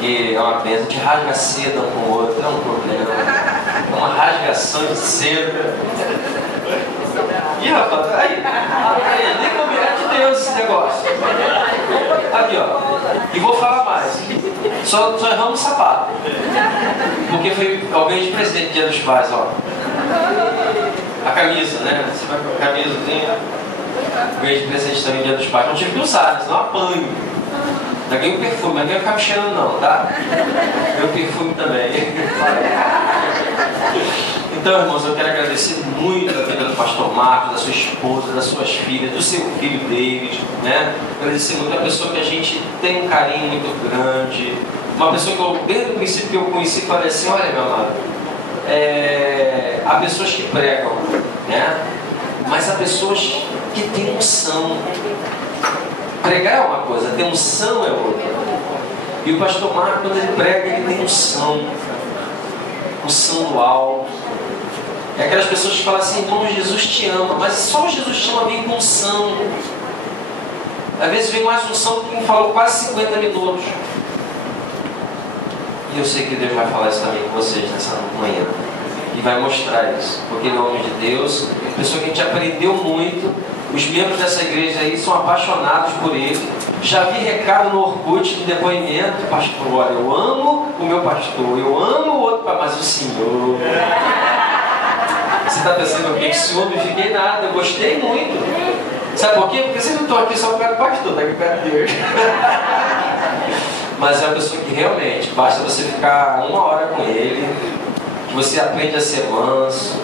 que é uma benção, a gente rasga seda um com o outro, não é um problema. É uma rasgação de seda. Ih, rapaz, aí, nem combina, é de Deus esse negócio. Aqui, ó. E vou falar mais. Só erramos o sapato. Porque foi alguém de presente Dia dos Pais, ó. A camisa, né? Você vai com a camisazinha. Ganhei de presente também Dia dos Pais. Não tive que usar, senão apanho. Não ganhei o perfume, mas não ganhei ficar me cheirando não, tá? Ganhei o perfume também. Então, irmãos, eu quero agradecer muito a vida do pastor Marcos, da sua esposa, das suas filhas, do seu filho David, né? Agradecer muito a pessoa que a gente tem um carinho muito grande. Uma pessoa que eu, desde o princípio que eu conheci, falei assim, olha, meu amado, há pessoas que pregam, né? Mas há pessoas que têm unção. Pregar é uma coisa, ter unção é outra. E o pastor Marcos, quando ele prega, ele tem unção. Unção do alto. É aquelas pessoas que falam assim, irmão, Jesus te ama. Mas só Jesus te ama vem com unção. Às vezes vem mais unção do que quem falou quase 50 minutos. E eu sei que Deus vai falar isso também com vocês nessa manhã. E vai mostrar isso. Porque ele é homem de Deus. Pessoa que a gente aprendeu muito. Os membros dessa igreja aí são apaixonados por ele. Já vi recado no Orkut, no depoimento. Pastor, olha, eu amo o meu pastor. Eu amo o outro, mas o Senhor... Você está pensando o que? Senhor, não fiquei nada. Eu gostei muito. Sabe por quê? Porque vocês não estão aqui só por causa do pastor, está aqui perto de Deus. Mas é uma pessoa que realmente, basta você ficar 1 hora com ele, que você aprende a ser manso,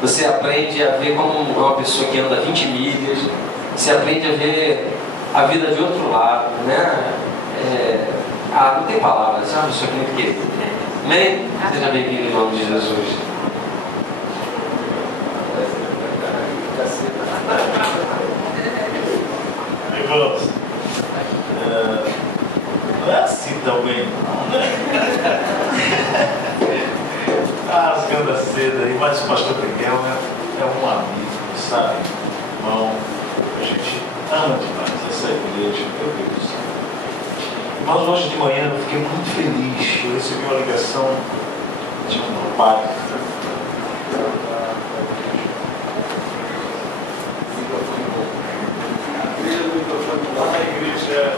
você aprende a ver como uma pessoa que anda 20 milhas, você aprende a ver a vida de outro lado, né? Não tem palavras, é uma pessoa que muito querida. Amém? Seja bem-vindo em nome de Jesus. Irmãos, não é assim também, não, né? Rasgando a seda aí, mas o pastor Miguel é um amigo, sabe? Irmão, a gente ama demais essa igreja, meu Deus. Irmãos, hoje de manhã eu fiquei muito feliz. Eu recebi uma ligação de um pai. Lá na igreja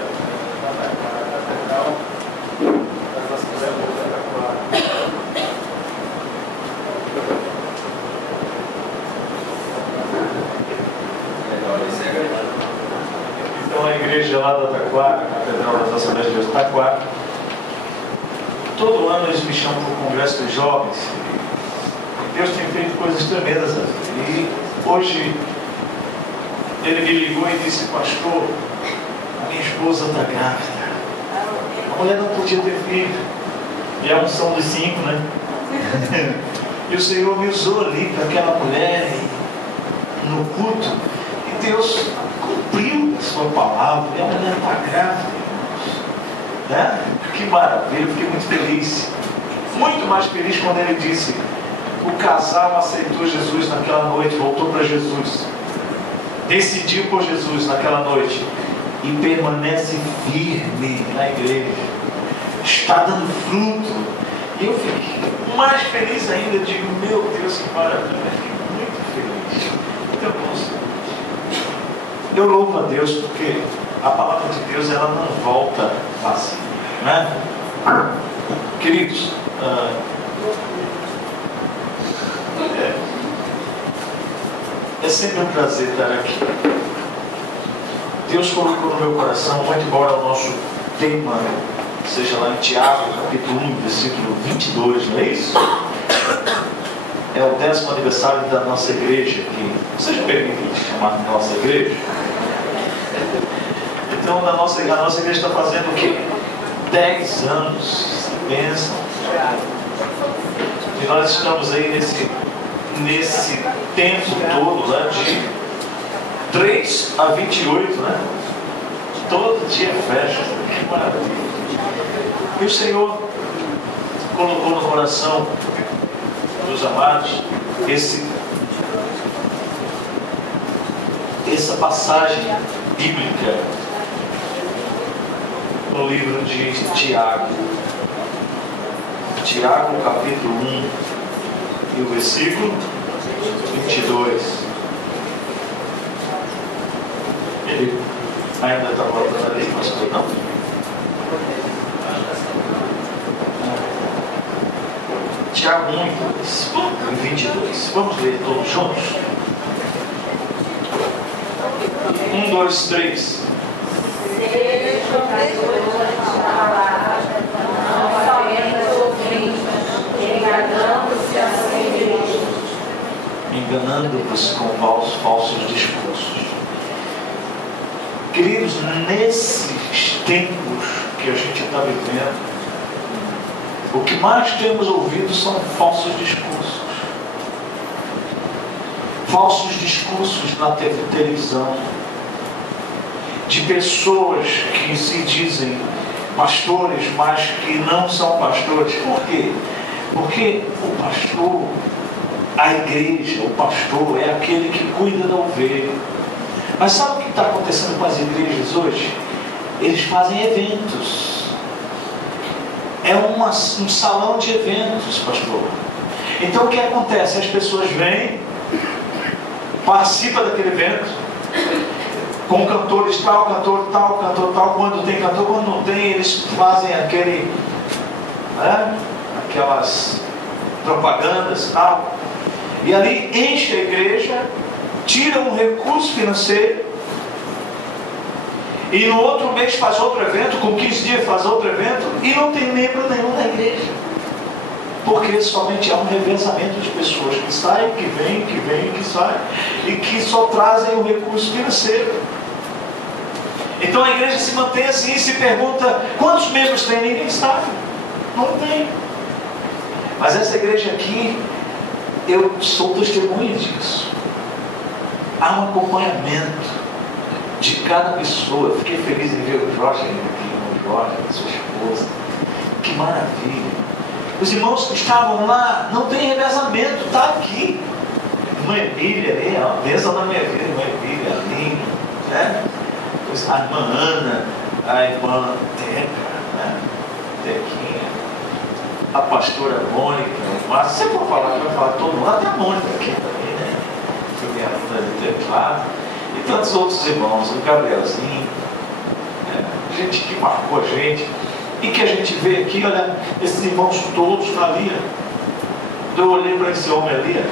então a igreja lá da Taquara, a Catedral das Assembleias de Deus de Taquara, todo ano eles me chamam para o Congresso dos Jovens e Deus tem feito coisas tremendas ali. E hoje ele me ligou e disse, pastor, a minha esposa está grávida. A mulher não podia ter filho. E a unção dos 5, né? E o Senhor me usou ali para aquela mulher no culto. E Deus cumpriu a sua palavra. E a mulher está grávida, irmãos. Né? Que maravilha, eu fiquei muito feliz. Muito mais feliz quando ele disse, o casal aceitou Jesus naquela noite, voltou para Jesus. Decidiu por Jesus naquela noite e permanece firme na igreja, está dando fruto. E eu fiquei mais feliz ainda, digo, meu Deus, que maravilha, fiquei muito feliz. Então, eu louvo a Deus porque a palavra de Deus ela não volta vazia, né? Queridos, é sempre um prazer estar aqui. Deus colocou no meu coração, muito embora o nosso tema seja lá em Tiago, capítulo 1, versículo 22, não é isso? É o 10º aniversário da nossa igreja aqui. Vocês me permitem chamar de nossa igreja? Então, a nossa igreja está fazendo o quê? 10 anos, bênção. E nós estamos aí nesse tempo todo, né, de 3 a 28, né? Todo dia festa. Que maravilha. E o Senhor colocou no coração dos amados essa passagem bíblica no livro de Tiago. Tiago, capítulo 1, e o versículo 22. Ele ainda está voltando ali, pastor? Não? Tiago 1 e 22. Vamos ler todos juntos? 1, 2, 3. Enganando-vos com falsos discursos. Queridos, nesses tempos que a gente está vivendo, o que mais temos ouvido são falsos discursos. Falsos discursos na televisão, de pessoas que se dizem pastores, mas que não são pastores. Por quê? Porque o pastor, a igreja, o pastor é aquele que cuida da ovelha. Mas sabe o que está acontecendo com as igrejas hoje? Eles fazem eventos. É um salão de eventos, pastor. Então o que acontece? As pessoas vêm, participam daquele evento, com cantores tal, cantor tal, cantor tal. Quando tem cantor, quando não tem, eles fazem aquelas propagandas tal. E ali enche a igreja, tira um recurso financeiro, e no outro mês faz outro evento, com 15 dias faz outro evento, e não tem membro nenhum da igreja. Porque somente há um revezamento de pessoas que saem, que vêm, que saem, e que só trazem o recurso financeiro. Então a igreja se mantém assim e se pergunta: quantos membros tem? Ninguém sabe. Não tem. Mas essa igreja aqui, eu sou testemunha disso. Há um acompanhamento de cada pessoa. Eu fiquei feliz em ver o Jorge aqui, o Jorge, a sua esposa. Que maravilha. Os irmãos que estavam lá, não tem revezamento, está aqui. Irmã Emília, é uma bênção na minha vida, irmã Emília, linda, né? A irmã Ana, a irmã Teca, né? Tequinha, a pastora Mônica, mas se você for falar, vai falar todo mundo, até a Mônica aqui também, né? Foi minha aluna de teclado, e tantos outros irmãos, o Gabrielzinho, né? Gente que marcou a gente, e que a gente vê aqui, olha, esses irmãos todos ali, eu olhei para esse homem ali,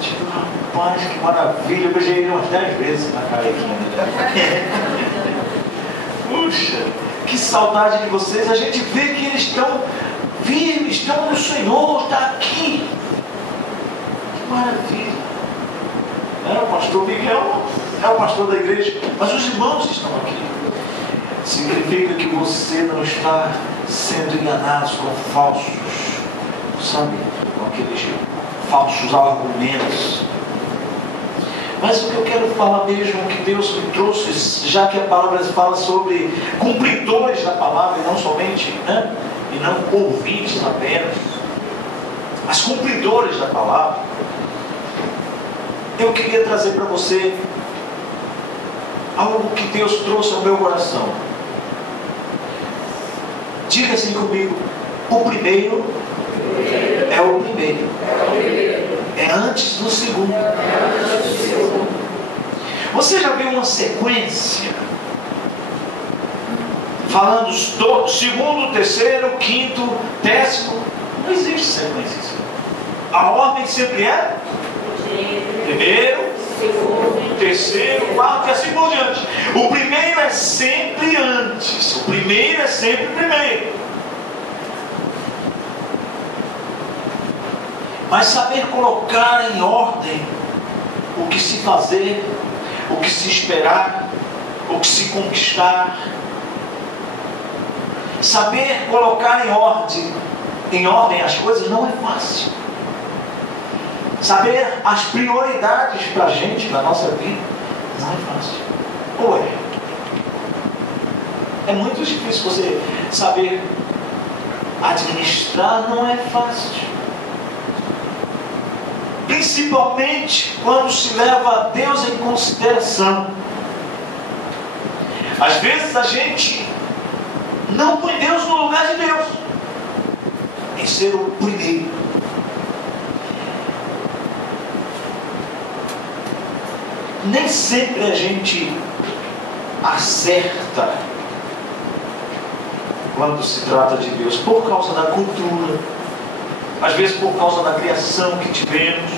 tipo, rapaz, que maravilha, eu beijei ele umas 10 vezes na carequinha. Puxa, que saudade de vocês. A gente vê que eles estão firmes, estão no Senhor, está aqui. Que maravilha. O pastor Miguel é o pastor da igreja, mas os irmãos estão aqui. Significa que você não está sendo enganado com falsos, sabe, com aqueles falsos argumentos. Mas o que eu quero falar mesmo, que Deus me trouxe, já que a palavra fala sobre cumpridores da palavra, e não somente, né? E não ouvintes apenas, mas cumpridores da palavra. Eu queria trazer para você algo que Deus trouxe ao meu coração. Diga assim comigo: o primeiro é o primeiro. É antes do segundo. Você já viu uma sequência falando do segundo, terceiro, quinto, décimo? Não existe sequência. A ordem sempre é primeiro, segundo, terceiro, quarto e assim por diante. O primeiro é sempre antes. O primeiro é sempre primeiro. Mas saber colocar em ordem o que se fazer, o que se esperar, o que se conquistar. Saber colocar em ordem as coisas não é fácil. Saber as prioridades para a gente na nossa vida não é fácil. Ou é? É muito difícil você saber administrar, não é fácil. Principalmente quando se leva a Deus em consideração. Às vezes a gente não põe Deus no lugar de Deus. Em ser o primeiro. Nem sempre a gente acerta quando se trata de Deus, por causa da cultura, às vezes por causa da criação que tivemos,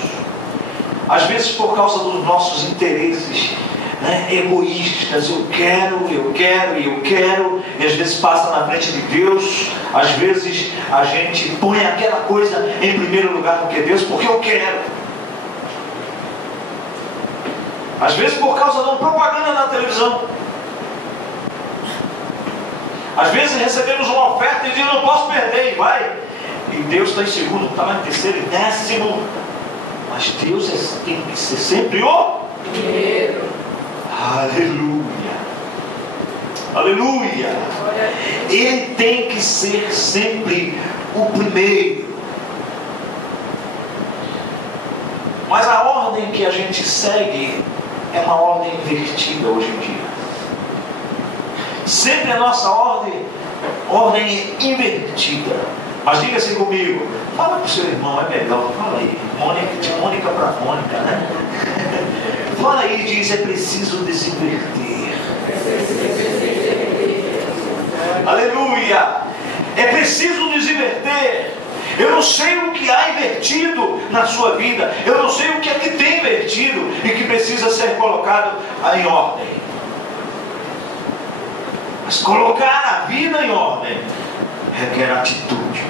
às vezes por causa dos nossos interesses, né, egoístas. Eu quero, e às vezes passa na frente de Deus. Às vezes a gente põe aquela coisa em primeiro lugar do que Deus, porque eu quero. Às vezes por causa de uma propaganda na televisão. Às vezes recebemos uma oferta e dizemos, não posso perder, e vai. E Deus está em segundo, está em terceiro e décimo. Mas Deus tem que ser sempre o primeiro. Aleluia. Aleluia. Ele tem que ser sempre o primeiro. Mas a ordem que a gente segue é uma ordem invertida hoje em dia. Sempre a nossa ordem é invertida. Mas diga assim comigo, fala para o seu irmão, é melhor, fala aí, de Mônica para Mônica, né? Fala aí e diz, é preciso desinverter. Aleluia! É preciso desinverter. Eu não sei o que há invertido na sua vida, eu não sei o que é que tem invertido e que precisa ser colocado em ordem. Mas colocar a vida em ordem requer atitude.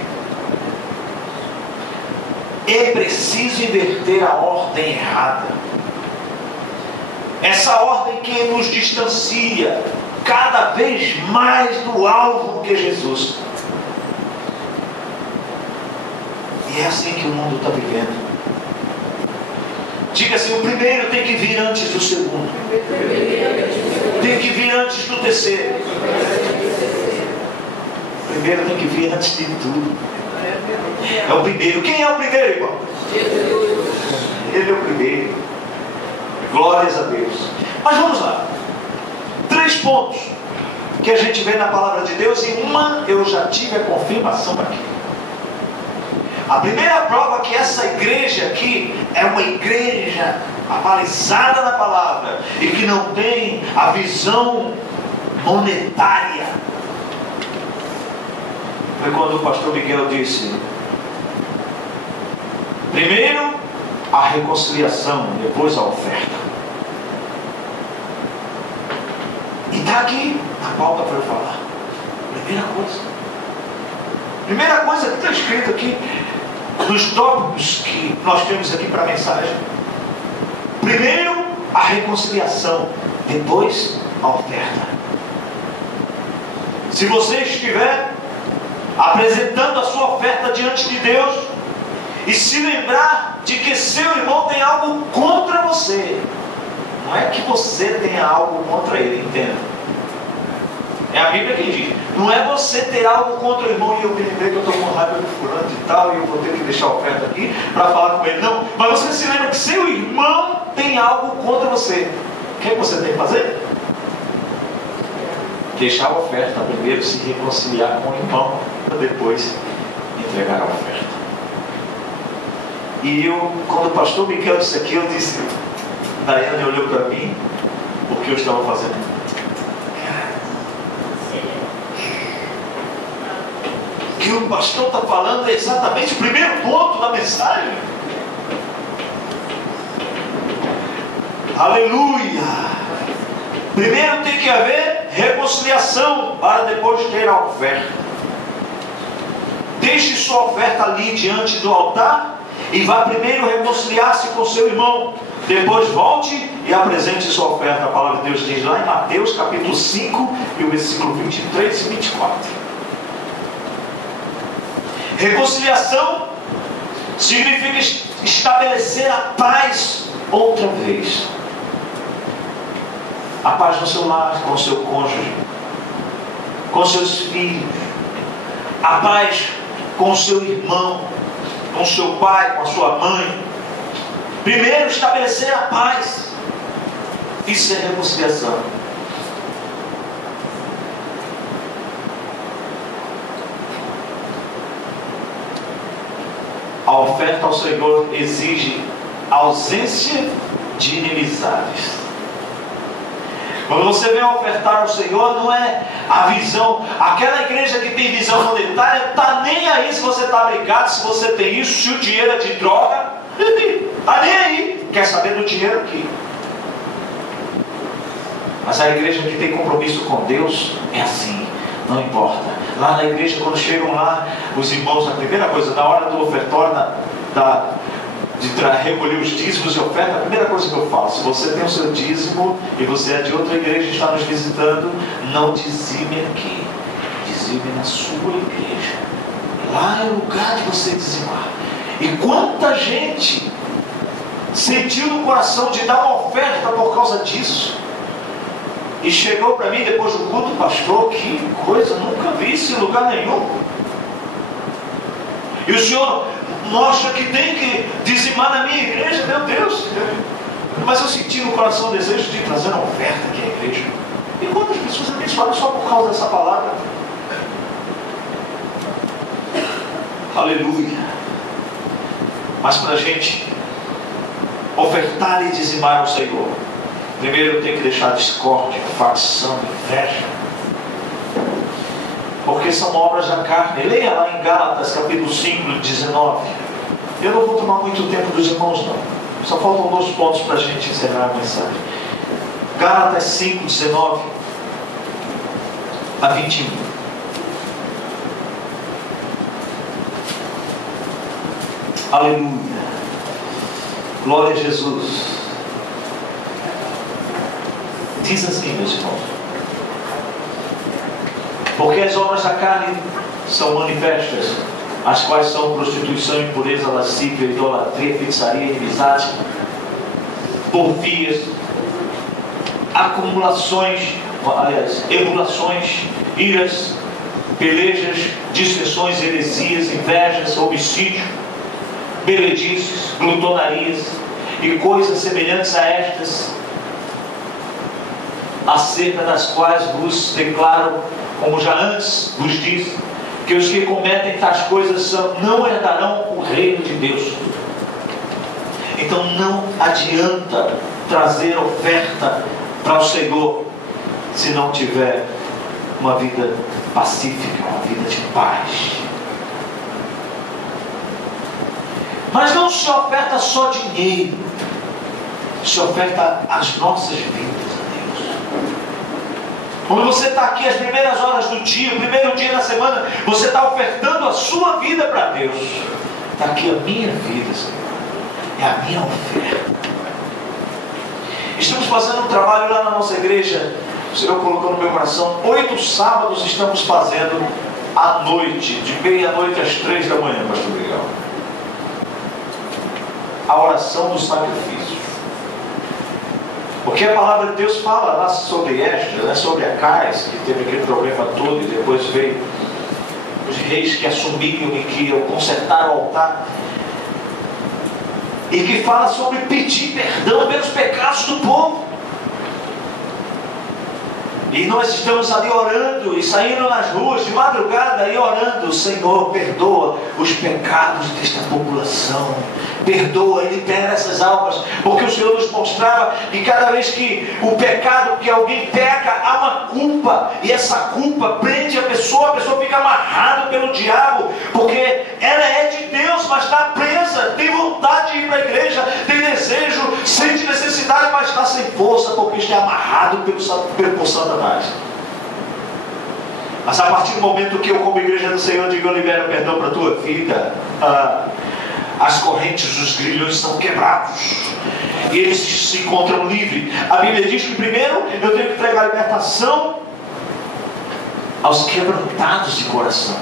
É preciso inverter a ordem errada. Essa ordem que nos distancia cada vez mais do alvo que é Jesus. E é assim que o mundo está vivendo. Diga assim, o primeiro tem que vir antes do segundo. Tem que vir antes do terceiro. O primeiro tem que vir antes de tudo. É o primeiro. Quem é o primeiro, irmão? Jesus. Ele é o primeiro. Glórias a Deus. Mas vamos lá. 3 pontos que a gente vê na palavra de Deus, e uma eu já tive a confirmação aqui. A primeira prova que essa igreja aqui é uma igreja abalizada na palavra e que não tem a visão monetária foi quando o pastor Miguel disse: primeiro a reconciliação, depois a oferta. E está aqui na pauta para eu falar. Primeira coisa que está escrito aqui nos tópicos que nós temos aqui para a mensagem. Primeiro a reconciliação, depois a oferta. Se você estiver apresentando a sua oferta diante de Deus e se lembrar de que seu irmão tem algo contra você, não é que você tenha algo contra ele, entenda. É a Bíblia que diz. Não é você ter algo contra o irmão e eu me lembrei que eu estou com raiva do fulano e tal, e eu vou ter que deixar a oferta aqui para falar com ele. Não, mas você se lembra que seu irmão tem algo contra você. O que você tem que fazer? Deixar a oferta primeiro, se reconciliar com o irmão, para depois entregar a oferta. E eu, quando o pastor Miguel disse aqui, eu disse, Daiane olhou para mim, porque eu estava fazendo. O que o pastor está falando é exatamente o primeiro ponto da mensagem. Aleluia! Primeiro tem que haver reconciliação para depois ter a oferta. Deixe sua oferta ali diante do altar e vá primeiro reconciliar-se com seu irmão. Depois volte e apresente sua oferta. A palavra de Deus diz lá em Mateus capítulo 5 e o versículo 23 e 24. Reconciliação significa estabelecer a paz outra vez. A paz no seu lar, com o seu cônjuge, com seus filhos. A paz com o seu irmão, com o seu pai, com a sua mãe. Primeiro estabelecer a paz. Isso é reconciliação. A oferta ao Senhor exige ausência de inimizades. Quando você vem ofertar ao Senhor, não é a visão. Aquela igreja que tem visão monetária não está nem aí se você está brigado, se você tem isso, se o dinheiro é de droga. Está nem aí. Quer saber do dinheiro aqui. Mas a igreja que tem compromisso com Deus é assim. Não importa. Lá na igreja, quando chegam lá, os irmãos, a primeira coisa, na hora do ofertório, de recolher os dízimos e oferta, a primeira coisa que eu falo: se você tem o seu dízimo e você é de outra igreja e está nos visitando, não dizime aqui, dizime na sua igreja. Lá é o lugar de você dizimar. E quanta gente sentiu no coração de dar uma oferta por causa disso. E chegou para mim depois do culto: pastor, que coisa, nunca vi isso em lugar nenhum. E o senhor mostra que tem que dizimar na minha igreja. Meu Deus, mas eu senti no coração o desejo de trazer uma oferta aqui à igreja. E quantas pessoas abençoaram só por causa dessa palavra? Aleluia. Mas para a gente ofertar e dizimar ao Senhor, primeiro tem que deixar discórdia, facção, inveja, porque são obras da carne. Leia lá em Gálatas capítulo 5, 19. Eu não vou tomar muito tempo dos irmãos não, só faltam 2 pontos para a gente encerrar a mensagem. Gálatas 5, 19 a 21. Aleluia. Glória a Jesus. Diz assim, meus irmãos: porque as obras da carne são manifestas, as quais são prostituição, impureza, lascívia, idolatria, feitiçaria, inimizade, porfias, emulações, iras, pelejas, dissensões, heresias, invejas, homicídio, bebedices, glutonarias e coisas semelhantes a estas, acerca das quais vos declaro, como já antes vos disse, que os que cometem tais coisas não herdarão o reino de Deus. Então não adianta trazer oferta para o Senhor se não tiver uma vida pacífica, uma vida de paz. Mas não se oferta só dinheiro, se oferta as nossas vidas. Quando você está aqui as primeiras horas do dia, o primeiro dia da semana, você está ofertando a sua vida para Deus. Está aqui a minha vida, Senhor. É a minha oferta. Estamos fazendo um trabalho lá na nossa igreja. O Senhor colocou no meu coração: 8 sábados estamos fazendo à noite, de meia-noite às 3 da manhã, pastor Miguel. A oração do sacrifício. Porque a palavra de Deus fala lá sobre Esdras, né, sobre Acais, que teve aquele problema todo, e depois veio os reis que assumiram e que consertaram o altar, e que fala sobre pedir perdão pelos pecados do povo. E nós estamos ali orando e saindo nas ruas de madrugada e orando: Senhor, perdoa os pecados desta população, perdoa e libera essas almas. Porque o Senhor nos mostrava que cada vez que o pecado, que alguém peca, há uma culpa, e essa culpa prende a pessoa fica amarrada pelo diabo, porque ela é de Deus, mas está presa, tem vontade de ir para a igreja, tem desejo, sente necessidade, mas está sem força, porque está amarrado por Satanás. Mas a partir do momento que eu, como igreja do Senhor, digo: eu libero perdão para a tua vida, as correntes dos grilhões são quebrados e eles se encontram livres. A Bíblia diz que primeiro eu tenho que entregar a libertação aos quebrantados de coração.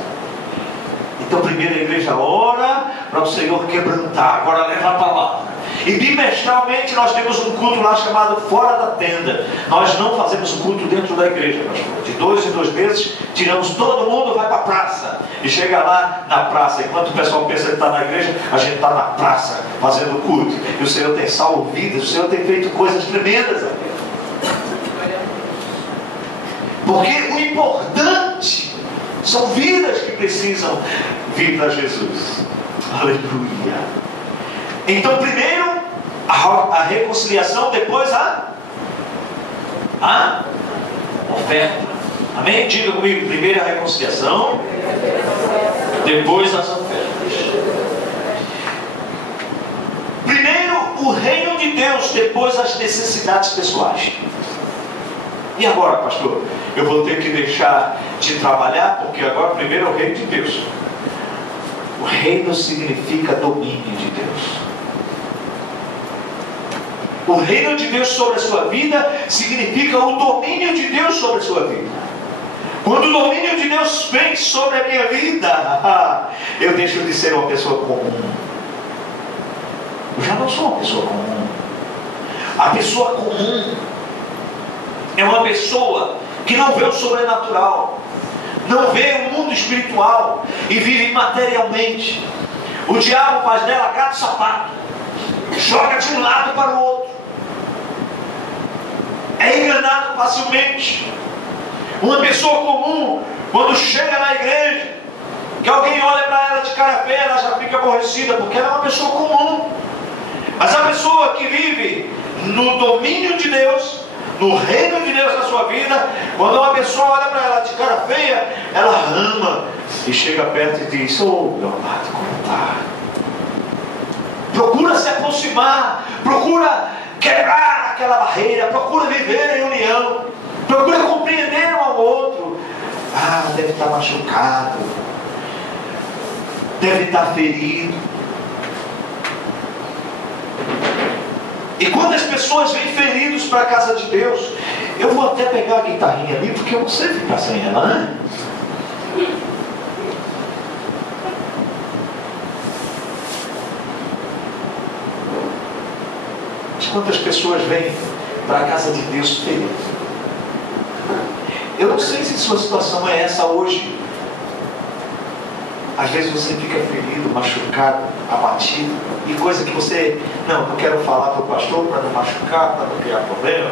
Então primeiro a igreja ora para o Senhor quebrantar. Agora leva a palavra. E bimestralmente nós temos um culto lá chamado Fora da Tenda. Nós não fazemos o culto dentro da igreja, pastor. De 2 em 2 meses, tiramos todo mundo, vai para a praça. E chega lá na praça. Enquanto o pessoal pensa que está na igreja, a gente está na praça fazendo culto. E o Senhor tem salvo vidas, o Senhor tem feito coisas tremendas aqui. Porque o importante são vidas que precisam vir para Jesus. Aleluia. Então, primeiro a reconciliação, depois a oferta. Amém? Diga comigo, primeiro a reconciliação, depois as ofertas. Primeiro o reino de Deus, depois as necessidades pessoais. E agora, pastor? Eu vou ter que deixar de trabalhar, porque agora primeiro é o reino de Deus. O reino significa domínio de Deus. O reino de Deus sobre a sua vida significa o domínio de Deus sobre a sua vida. Quando o domínio de Deus vem sobre a minha vida, eu deixo de ser uma pessoa comum. Eu já não sou uma pessoa comum. A pessoa comum é uma pessoa que não vê o sobrenatural, não vê o mundo espiritual e vive materialmente. O diabo faz dela gato sapato, joga de um lado para o outro, é enganado facilmente. Uma pessoa comum, quando chega na igreja, que alguém olha para ela de cara feia, ela já fica aborrecida, porque ela é uma pessoa comum. Mas a pessoa que vive no domínio de Deus, no reino de Deus na sua vida, quando uma pessoa olha para ela de cara feia, ela ama e chega perto e diz: "Oh, meu amado, como está?" Procura se aproximar, procura quebrar aquela barreira, procura viver em união, procura compreender um ao outro. Ah, deve estar machucado, deve estar ferido. E quando as pessoas vêm feridos para a casa de Deus, eu vou até pegar a guitarrinha ali, porque eu não sei ficar sem ela, né? Mas quantas pessoas vêm para a casa de Deus feridas? Eu não sei se sua situação é essa hoje. Às vezes você fica ferido, machucado, abatido, e coisa que você, não quero falar para o pastor para não machucar, para não criar problema,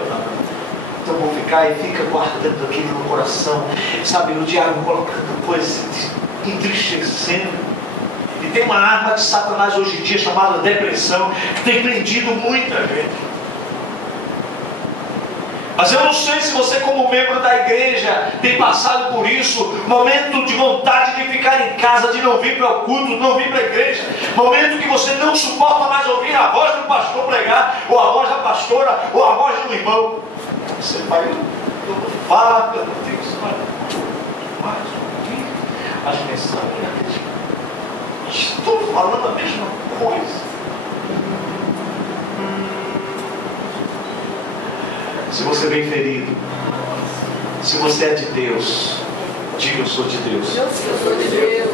então vou ficar e fica guardando aquilo no coração, sabe, o diabo colocando coisas, entristecendo. E tem uma arma de Satanás hoje em dia chamada depressão, que tem prendido muita gente. Mas eu não sei se você, como membro da igreja, tem passado por isso. Momento de vontade de ficar em casa, de não vir para o culto, de não vir para a igreja. Momento que você não suporta mais ouvir a voz do pastor pregar, ou a voz da pastora, ou a voz do irmão. Você vai, fala, eu não tenho isso mais ouvir as mensagens. Estou falando a mesma coisa. Se você vem ferido, se você é de Deus, diga: eu sou de Deus. Eu sou de Deus.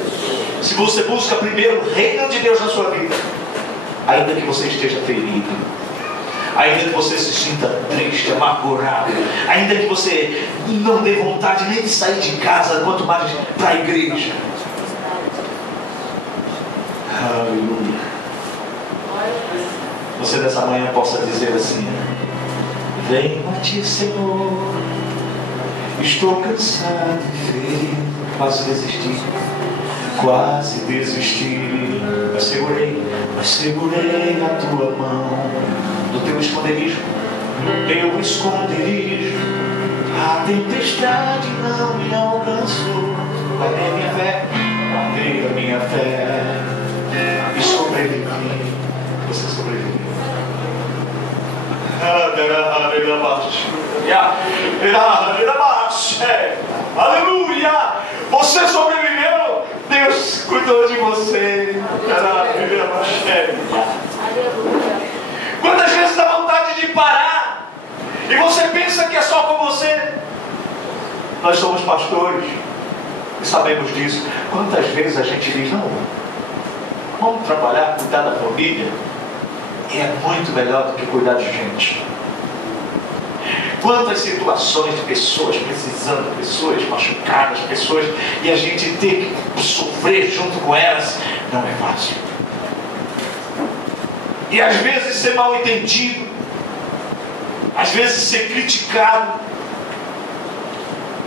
Se você busca primeiro o reino de Deus na sua vida, ainda que você esteja ferido, ainda que você se sinta triste, amargurado, ainda que você não dê vontade nem de sair de casa, quanto mais para a igreja. Aleluia. Você nessa manhã possa dizer assim: venho a ti, Senhor, estou cansado e ferido, quase desisti, mas segurei a tua mão, no teu esconderijo, a tempestade não me alcançou, guardei a minha fé, e sobrevivi. Você sobreviveu. Aleluia! Você sobreviveu, Deus cuidou de você. Quantas vezes dá vontade de parar e você pensa que é só com você? Nós somos pastores e sabemos disso. Quantas vezes a gente diz: não, vamos trabalhar, cuidar da família, e é muito melhor do que cuidar de gente. Quantas situações de pessoas precisando, pessoas machucadas, pessoas, e a gente ter que sofrer junto com elas, não é fácil. E às vezes ser mal entendido, às vezes ser criticado,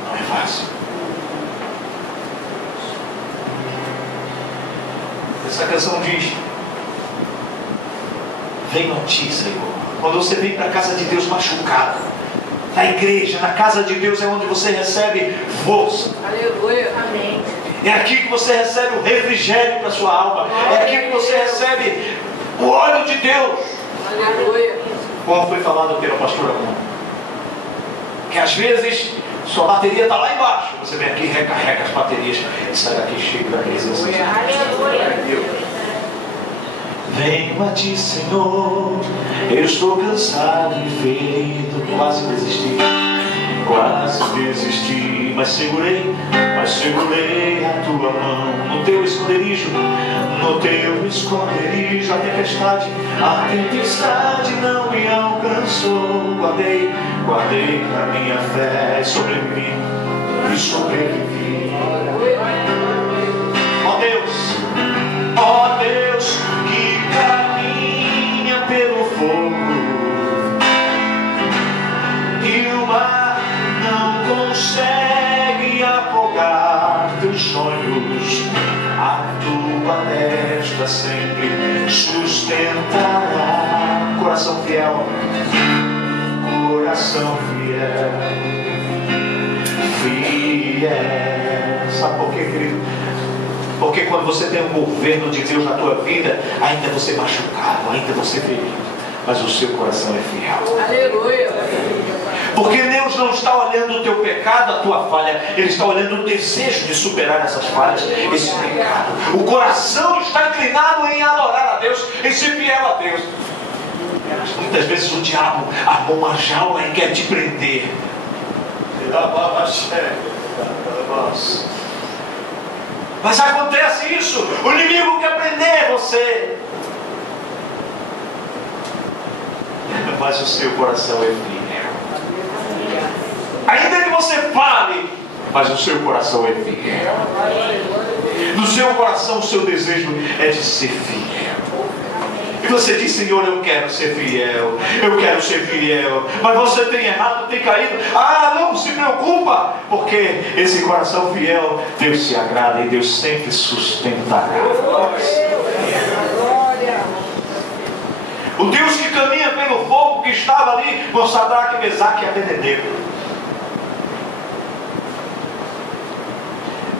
não é fácil. Essa canção diz: venho a ti, Senhor. Quando você vem para a casa de Deus machucado, na igreja, na casa de Deus é onde você recebe força. Aleluia. Amém. É aqui que você recebe o refrigério para a sua alma. É aqui que você recebe o óleo de Deus. Aleluia. Como foi falado pela pastora Mona, que às vezes sua bateria está lá embaixo, você vem aqui, recarrega as baterias e sai daqui cheio da presença. Aleluia. Venho a ti, Senhor, eu estou cansado e ferido, quase desisti, mas segurei a tua mão. No teu esconderijo, a tempestade não me alcançou. Guardei a minha fé e sobrevivi. Ó Deus, que caminha pelo fogo e o mar não consegue afogar teus sonhos. A tua destra sempre sustentará. Coração fiel, sabe por quê, querido? Porque quando você tem um governo de Deus na tua vida, ainda você é machucado, ainda você é ferido, mas o seu coração é fiel. Aleluia. Porque Deus não está olhando o teu pecado, a tua falha, Ele está olhando o desejo de superar essas falhas, esse pecado. O coração está inclinado em adorar a Deus, em ser fiel a Deus. Muitas vezes o diabo armou uma jaula e quer te prender. Mas acontece isso, o inimigo quer prender você, mas o seu coração é fiel. Ainda que você fale, mas o seu coração é fiel. No seu coração o seu desejo é de ser fiel. E você diz: Senhor, eu quero ser fiel, mas você tem errado, tem caído. Não se preocupa, porque esse coração fiel, Deus se agrada e Deus sempre sustentará. O Deus que caminha pelo fogo, que estava ali com Sadraque, Mesaque e Abednego.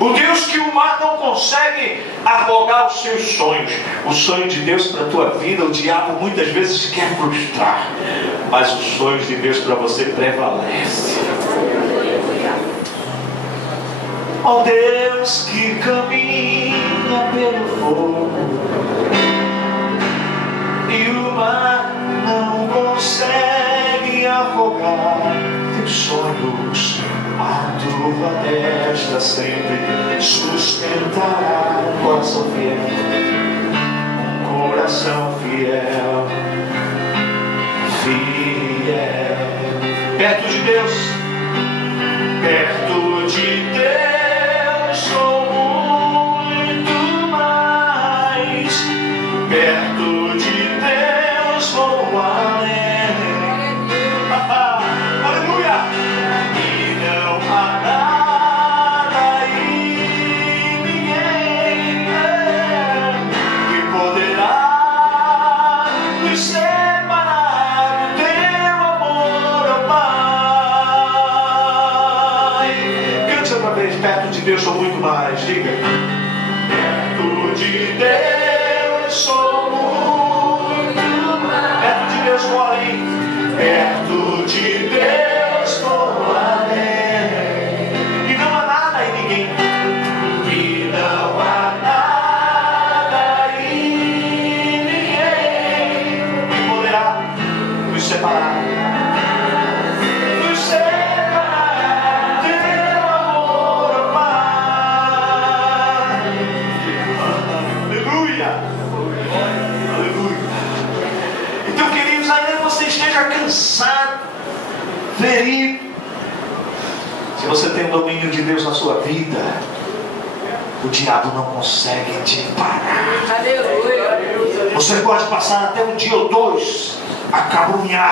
O Deus que o mar não consegue afogar os seus sonhos. O sonho de Deus para a tua vida, o diabo muitas vezes quer frustrar, mas os sonhos de Deus para você prevalecem. Ó Deus que caminha pelo fogo e o mar não consegue afogar teus sonhos. A tua destra sempre sustentará. Um coração fiel, perto de Deus, sou muito mais. Perto de Deus vou além. Aleluia! Perto de Deus sou muito mais. Diga: perto de Deus sou muito mais. Perto de Deus vou além. Perto de Deus vou além. E não há nada em ninguém. E não há nada em ninguém que poderá nos separar. Cansado, ferido, se você tem o domínio de Deus na sua vida, o diabo não consegue te parar. Aleluia. Você pode passar até um dia ou dois acabrunhado.